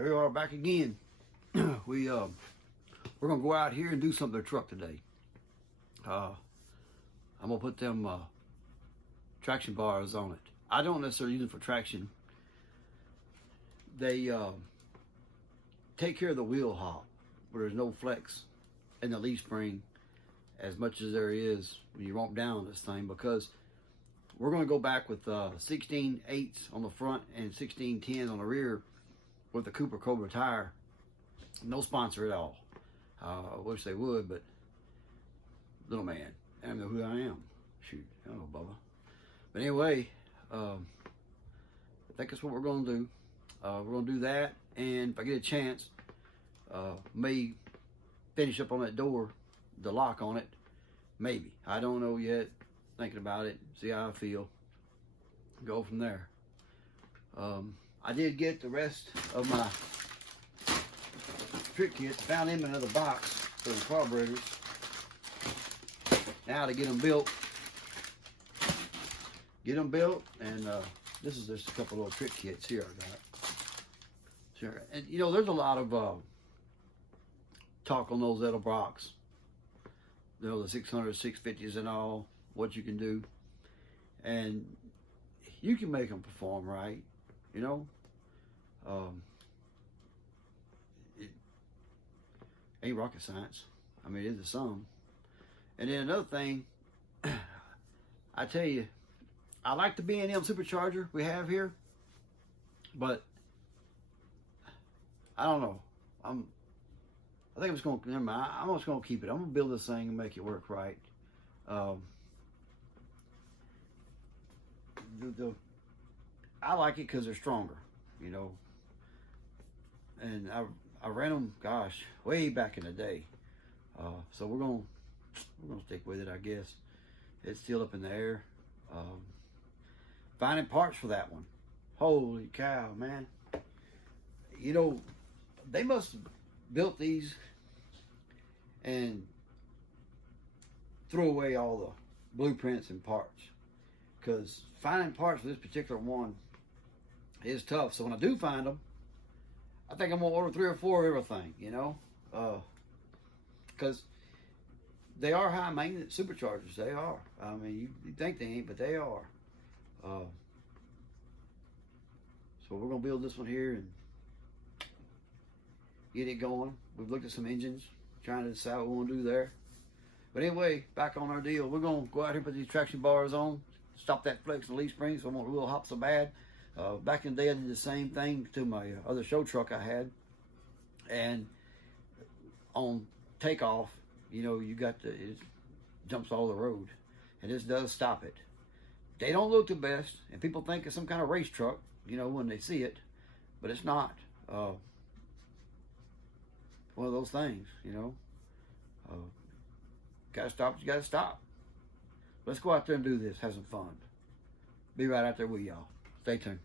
Here we are back again. We're gonna go out here and do something to the truck today. I'm gonna put them traction bars on it. I don't necessarily use them for traction. They take care of the wheel hop where there's no flex in the leaf spring as much as there is when you romp down this thing, because we're going to go back with 16/8 on the front and 16/10 on the rear with the Cooper Cobra tire. No sponsor at all. I wish they would, but little man, I don't know who I am. Shoot, I don't know, Bubba. But anyway, I think that's what we're going to do. We're going to do that, and if I get a chance, may finish up on that door, the lock on it. Maybe. I don't know yet. Thinking about it, see how I feel. Go from there. I did get the rest of my trick kits. Found them in another box for the carburetors. Now to get them built. And this is just a couple little trick kits here I got. Sure. And you know, there's a lot of talk on those Edelbrocks. You know, the 600s, 650s and all, what you can do. And you can make them perform right, you know. It ain't rocket science. I mean, it is some. And then another thing, I tell you, I like the B&M supercharger we have here, but I don't know. I think I'm just gonna, never mind, I'm just gonna keep it. I'm gonna build this thing and make it work right. I like it because they're stronger, you know. And I ran them, gosh, way back in the day. So we're gonna stick with it, I guess. It's still up in the air. Finding parts for that one. Holy cow, man. You know, they must have built these and threw away all the blueprints and parts, because finding parts for this particular one is tough. So when I do find them, I think I'm gonna order 3 or 4 of everything, you know, because they are high maintenance superchargers. They are. I mean, you think they ain't, but they are. So we're gonna build this one here and get it going. We've looked at some engines, trying to decide what we want to do there. But anyway, back on our deal. We're gonna go out here and put these traction bars on, stop that flex in the leaf spring so I won't wheel hop so bad. Back in the day, I did the same thing to my other show truck I had. And on takeoff, you know, you got it jumps all the road, and this does stop it. They don't look the best, and people think it's some kind of race truck, you know, when they see it, but it's not. One of those things, you know. Gotta stop, you gotta stop. Let's go out there and do this, have some fun. Be right out there with y'all. Stay tuned.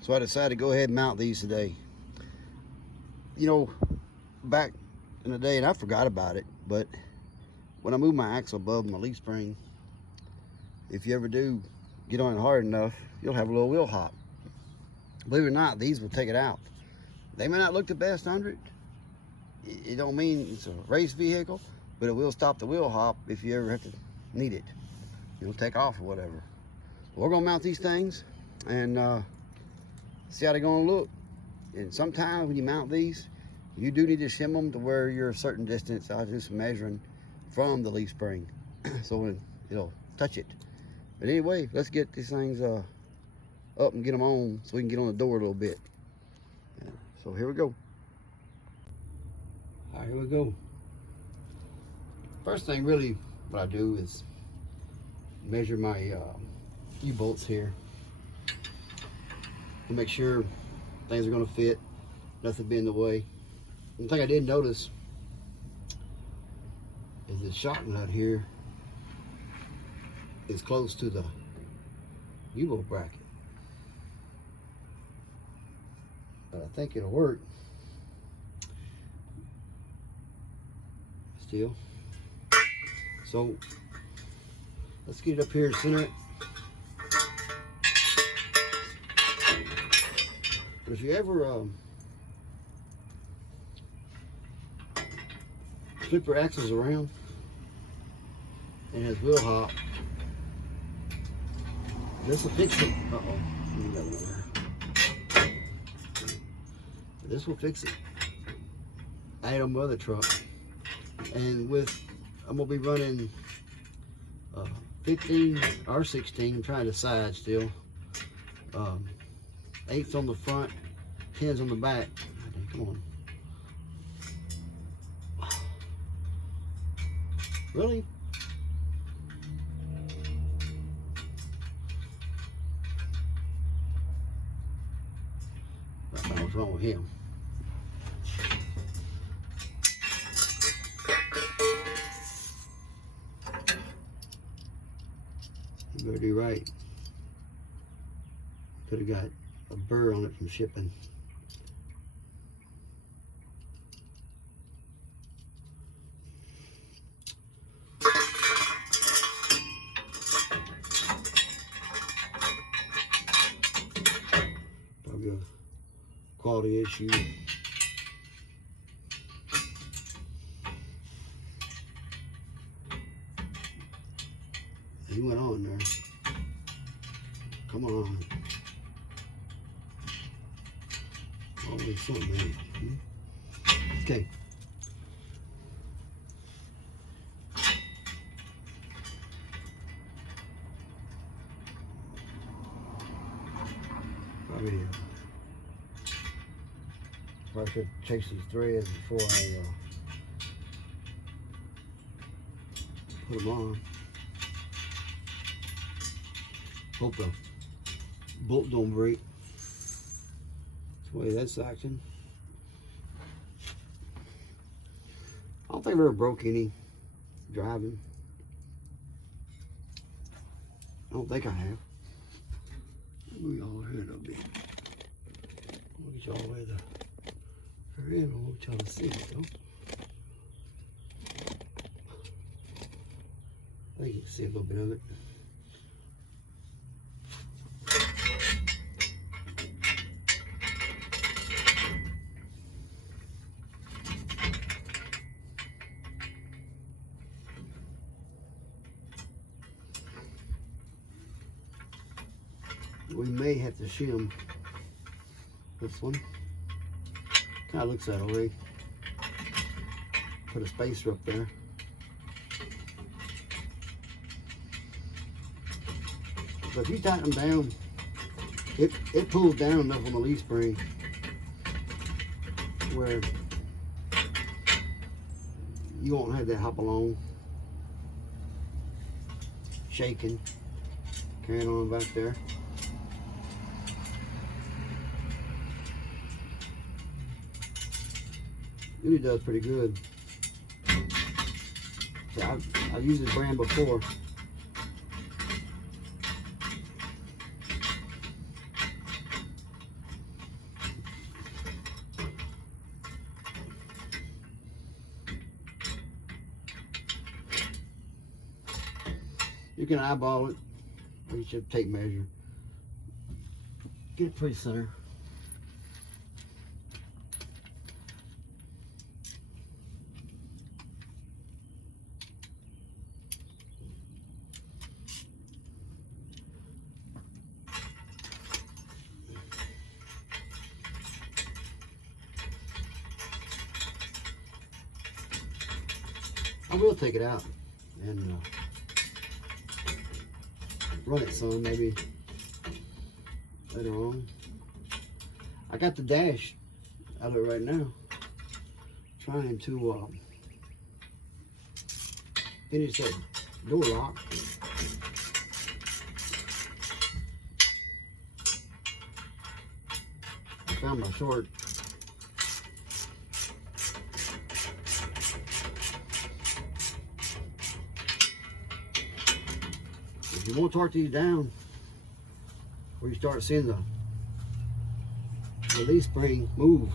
So I decided to go ahead and mount these today. You know, back in the day, and I forgot about it, but when I move my axle above my leaf spring, if you ever do get on it hard enough, you'll have a little wheel hop. Believe it or not, these will take it out. They may not look the best under it. It don't mean it's a race vehicle, but it will stop the wheel hop if you ever have to need it. You'll take off or whatever. We're gonna mount these things and see how they're gonna look. And sometimes when you mount these, you do need to shim them to where you're a certain distance. I'll do some measuring from the leaf spring so when it'll touch it. But anyway, let's get these things up and get them on so we can get on the door a little bit. So here we go. All right, here we go. First thing really what I do is measure my U-bolts here and make sure things are gonna fit, nothing be in the way. One thing I did notice is the shock nut here is close to the U-bolt bracket. But I think it'll work. still. So let's get it up here and center it. But if you ever flip your axles around and has wheel hop, this will fix it. This will fix it. I had on my other truck, and I'm gonna be running 15 or 16. I'm trying to decide still. 8s on the front, 10s on the back. Come on. Really? I don't know what's wrong with him. You better do right. Could have got a burr on it from shipping. Probably a quality issue. He went on there. Come on. Always something, man. Okay. Probably should chase these threads before I put them on. Hope the bolt don't break. That's the way that's acting. I don't think I've ever broke any driving. I don't think I have. Move y'all over here a little bit. I'll get y'all all the way to the very end. I want y'all to see it though. I think you can see a little bit of it. We may have to shim this one. Kind of looks that way. Put a spacer up there. But if you tighten them down, it pulls down enough on the leaf spring where you won't have that hop along, shaking, carrying on back there. Really does pretty good. See, I've used this brand before. You can eyeball it, or you should tape measure. Get it pretty center. I will take it out and run it some, maybe later on. I got the dash out of it right now, trying to finish that door lock. I found my short. You want to torque these down where you start seeing the leaf spring move.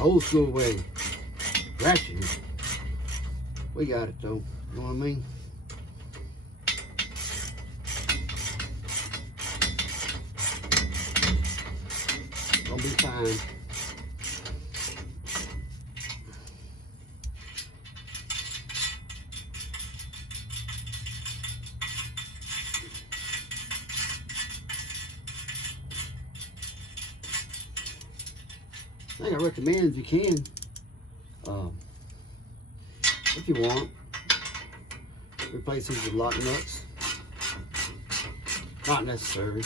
Old school way. Ratchet. We got it though. You know what I mean? Gonna be fine. I think I recommend you can, if you want, replace these with lock nuts. Not necessary.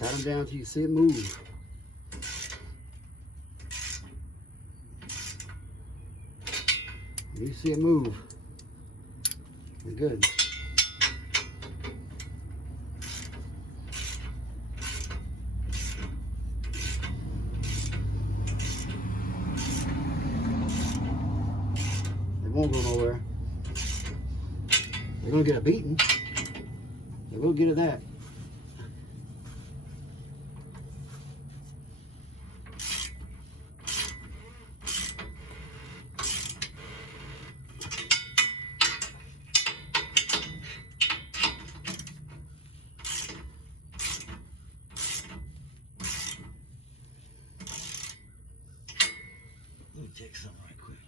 Pat them down till you see it move. You see it move. You're good. They won't go nowhere. They're gonna get a beating. They will get at that. Let me check something right quick.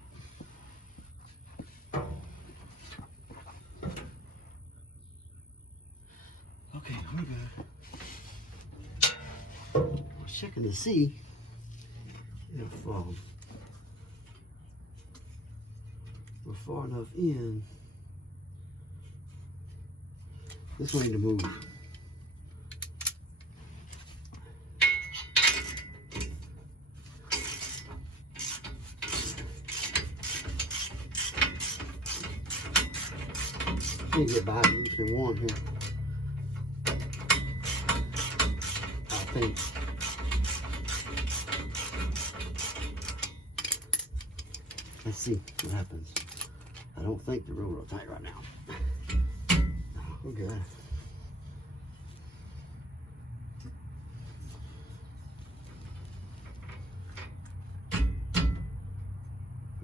Okay, we're good. I was checking to see if we're far enough in. This one need to move. Need to get by using one here. I think. Let's see what happens. I don't think they're real tight right now. We're good.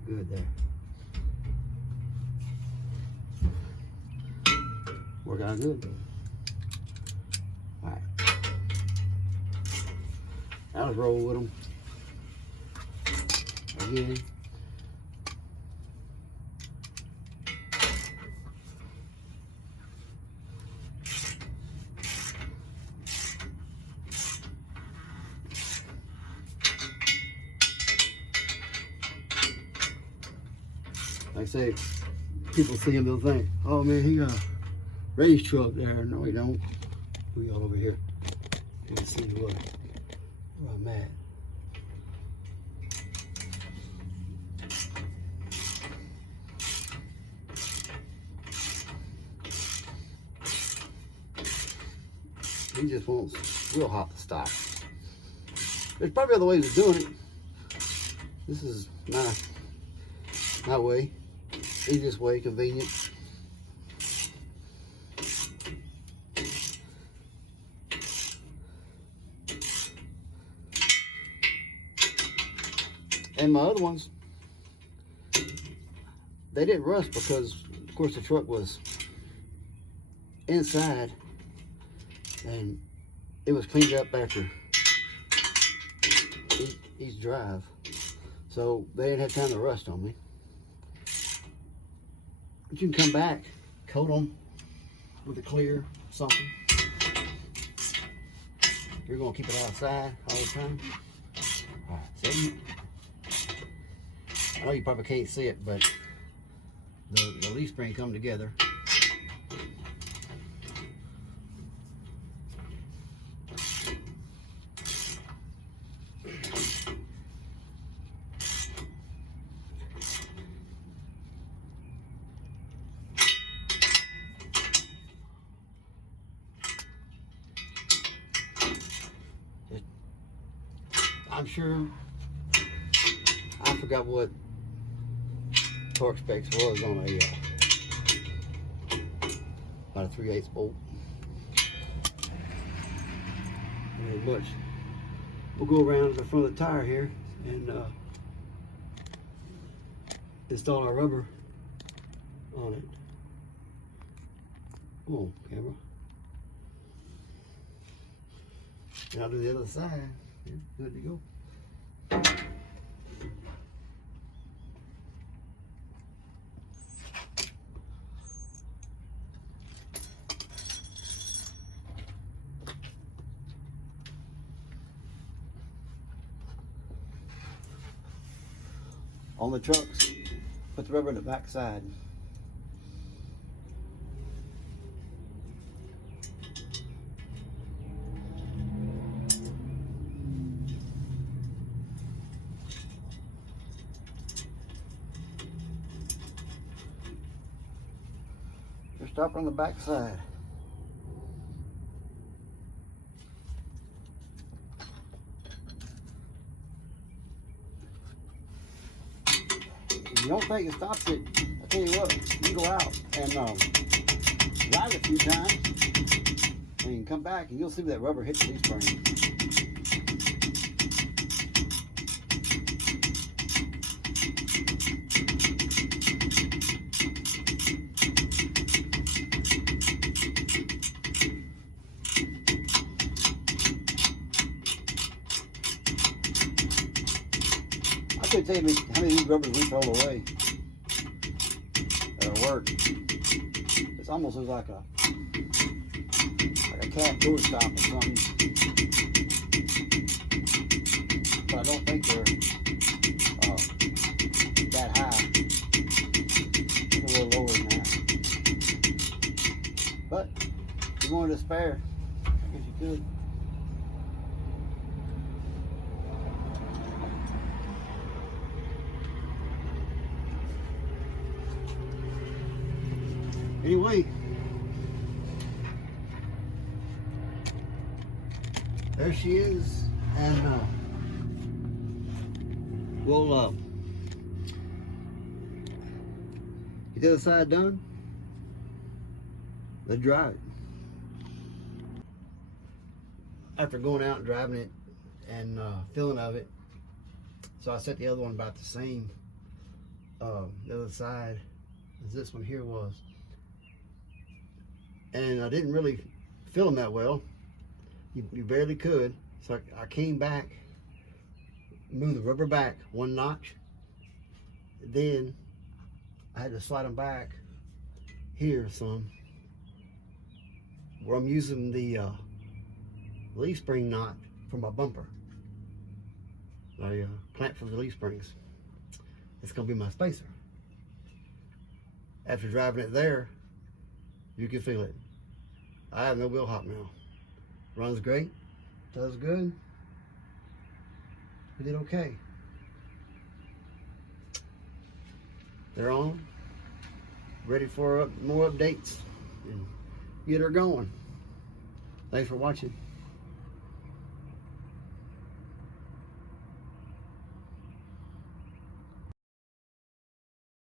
Good there. Working out good. All right. Now let's roll with them. Again. Like I say, people see him, they'll think, oh man, he got a race truck there. No, he don't. We all over here. You can see where I'm at. He just wants real hot to stop. There's probably other ways of doing it. This is my way. Easiest way, convenient. And my other ones, they didn't rust because, of course, the truck was inside and it was cleaned up after each drive. So they didn't have time to rust on me. But you can come back, coat them with a clear something. You're gonna keep it outside all the time. All right, see? I know you probably can't see it, but the leaf spring come together. I'm sure, I forgot what torque specs was on a about a 3/8 bolt. Very much. We'll go around the front of the tire here and install our rubber on it. Come on, camera. And I'll do the other side. Yeah, good to go. On the trucks, put the rubber in the back side. Just stop on the back side. If you don't think it stops it, I tell you what, you can go out and ride it a few times, and you can come back and you'll see that rubber hits these springs. I couldn't tell you how many of these rubbers we throw away that'll work. It's almost like a cat door stop or something. But I don't think they're that high. They're a little lower than that. But if you wanted a spare, I guess you could. Anyway, there she is, and we'll get the other side done. Let's drive it. After going out and driving it and feeling of it, so I set the other one about the same, the other side as this one here was. And I didn't really feel them that well. You barely could. So I came back, moved the rubber back one notch. Then I had to slide them back here some, where I'm using the leaf spring knot for my bumper. I clamp for the leaf springs. It's gonna be my spacer. After driving it there, you can feel it. I have no wheel hop now. Runs great, does good. We did okay. They're on, ready for more updates and get her going. Thanks for watching.